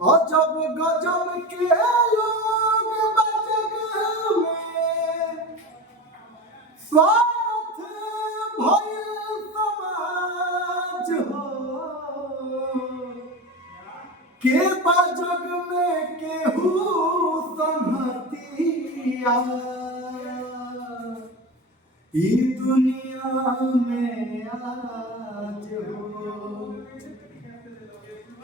अजब गजब के लोग बजग में स्वार्थ भइल समाज हो के बजग में केहू संहतिया ई दुनिया में आज हो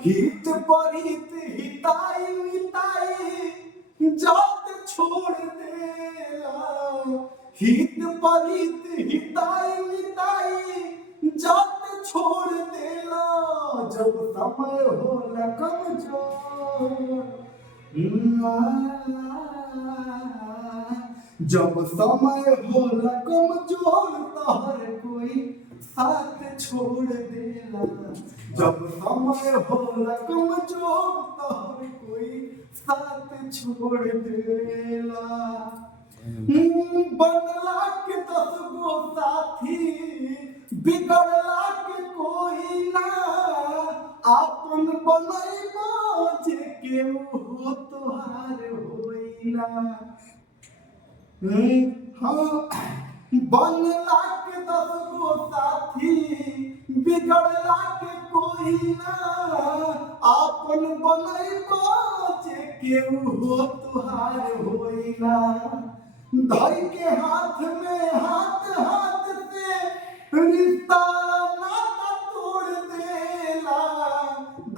हित परित हिताई मिताई जात छोड़ देला हित परित हिताई मिताई जात छोड़ देला जब समय होला कमजोर जब समय होला कमजोर तहर कोई साथ छोड़ देला जब समय होला कमजोर तहर कोई साथ छोड़ देला बनला के 10 गो साथी बिगड़ला के कोई ना आपन बनैबो जे केहू हो तोहार होई ना हाँ बनला के 10 गो साथी बिगड़ला के कोई ना आपन बनैबो जे केहू हो तुहार होई ना धई के हाथ में हाथ हाथ से रिश्ता नाता तोड़ देला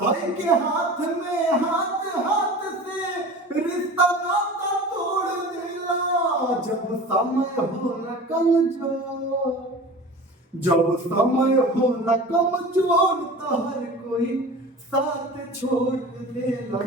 धई के हाथ में हाथ हाथ से रिश्ता नाता तोड़ देला जब समय होला कमजोर जब समय होला कमजोर तहर कोई साथ छोड़ देला।